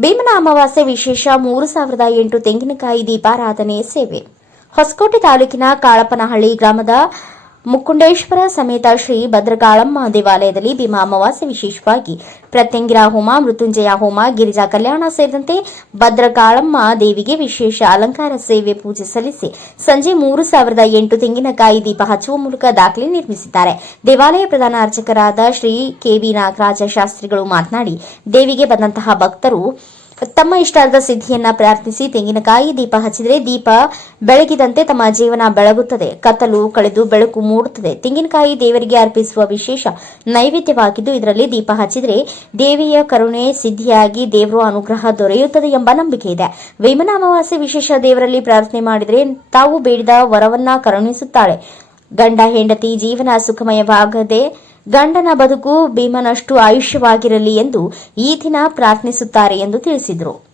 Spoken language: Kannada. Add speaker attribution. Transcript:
Speaker 1: ಭೀಮನ ಅಮಾವಾಸ್ಯೆ ವಿಶೇಷ ಮೂರು ಸಾವಿರದ ಎಂಟು ತೆಂಗಿನಕಾಯಿ ದೀಪಾರಾಧನೆ ಸೇವೆ. ಹೊಸಕೋಟೆ ತಾಲೂಕಿನ ಕಾಳಪ್ಪನಹಳ್ಳಿ ಗ್ರಾಮದ ಮುಕ್ಕುಂಡೇಶ್ವರ ಸಮೇತ ಶ್ರೀ ಭದ್ರಕಾಳಮ್ಮ ದೇವಾಲಯದಲ್ಲಿ ಭೀಮಾ ಅಮಾವಾಸ್ಯೆ ವಿಶೇಷವಾಗಿ ಪ್ರತ್ಯಂಗಿರ ಹೋಮ, ಮೃತ್ಯುಂಜಯ ಹೋಮ, ಗಿರಿಜಾ ಕಲ್ಯಾಣ ಸೇರಿದಂತೆ ಭದ್ರಕಾಳಮ್ಮ ದೇವಿಗೆ ವಿಶೇಷ ಅಲಂಕಾರ ಸೇವೆ ಪೂಜೆ ಸಲ್ಲಿಸಿ ಸಂಜೆ ಮೂರು ಸಾವಿರದ ಎಂಟು ತೆಂಗಿನಕಾಯಿ ದೀಪ ಹಚ್ಚುವ ಮೂಲಕ ದಾಖಲೆ ನಿರ್ಮಿಸಿದ್ದಾರೆ. ದೇವಾಲಯ ಪ್ರಧಾನ ಅರ್ಚಕರಾದ ಶ್ರೀ ಕೆವಿ ನಾಗರಾಜ ಶಾಸ್ತ್ರಿಗಳು ಮಾತನಾಡಿ, ದೇವಿಗೆ ಬಂದಂತಹ ಭಕ್ತರು ತಮ್ಮ ಇಷ್ಟಾರ್ಥ ಸಿದ್ಧಿಯನ್ನ ಪ್ರಾರ್ಥಿಸಿ ತೆಂಗಿನಕಾಯಿ ದೀಪ ಹಚ್ಚಿದರೆ ದೀಪ ಬೆಳಗಿದಂತೆ ತಮ್ಮ ಜೀವನ ಬೆಳಗುತ್ತದೆ. ಕತ್ತಲು ಕಳೆದು ಬೆಳಕು ಮೂಡುತ್ತದೆ. ತೆಂಗಿನಕಾಯಿ ದೇವರಿಗೆ ಅರ್ಪಿಸುವ ವಿಶೇಷ ನೈವೇದ್ಯವಾಗಿದ್ದು ಇದರಲ್ಲಿ ದೀಪ ಹಚ್ಚಿದರೆ ದೇವಿಯ ಕರುಣೆ ಸಿದ್ಧಿಯಾಗಿ ದೇವರು ಅನುಗ್ರಹ ದೊರೆಯುತ್ತದೆ ಎಂಬ ನಂಬಿಕೆ ಇದೆ. ವೈಮನ ಅಮಾವಾಸ್ಯೆ ವಿಶೇಷ ದೇವರಲ್ಲಿ ಪ್ರಾರ್ಥನೆ ಮಾಡಿದರೆ ತಾವು ಬೇಡಿದ ವರವನ್ನ ಕರುಣಿಸುತ್ತಾಳೆ. ಗಂಡ, ಹೆಂಡತಿ ಜೀವನ ಸುಖಮಯವಾಗದೆ ಗಂಡನ ಬದುಕು ಭೀಮನಷ್ಟು ಆಯುಷ್ಯವಾಗಿರಲಿ ಎಂದು ಈ ದಿನ ಪ್ರಾರ್ಥಿಸುತ್ತಾರೆ ಎಂದು ತಿಳಿಸಿದರು.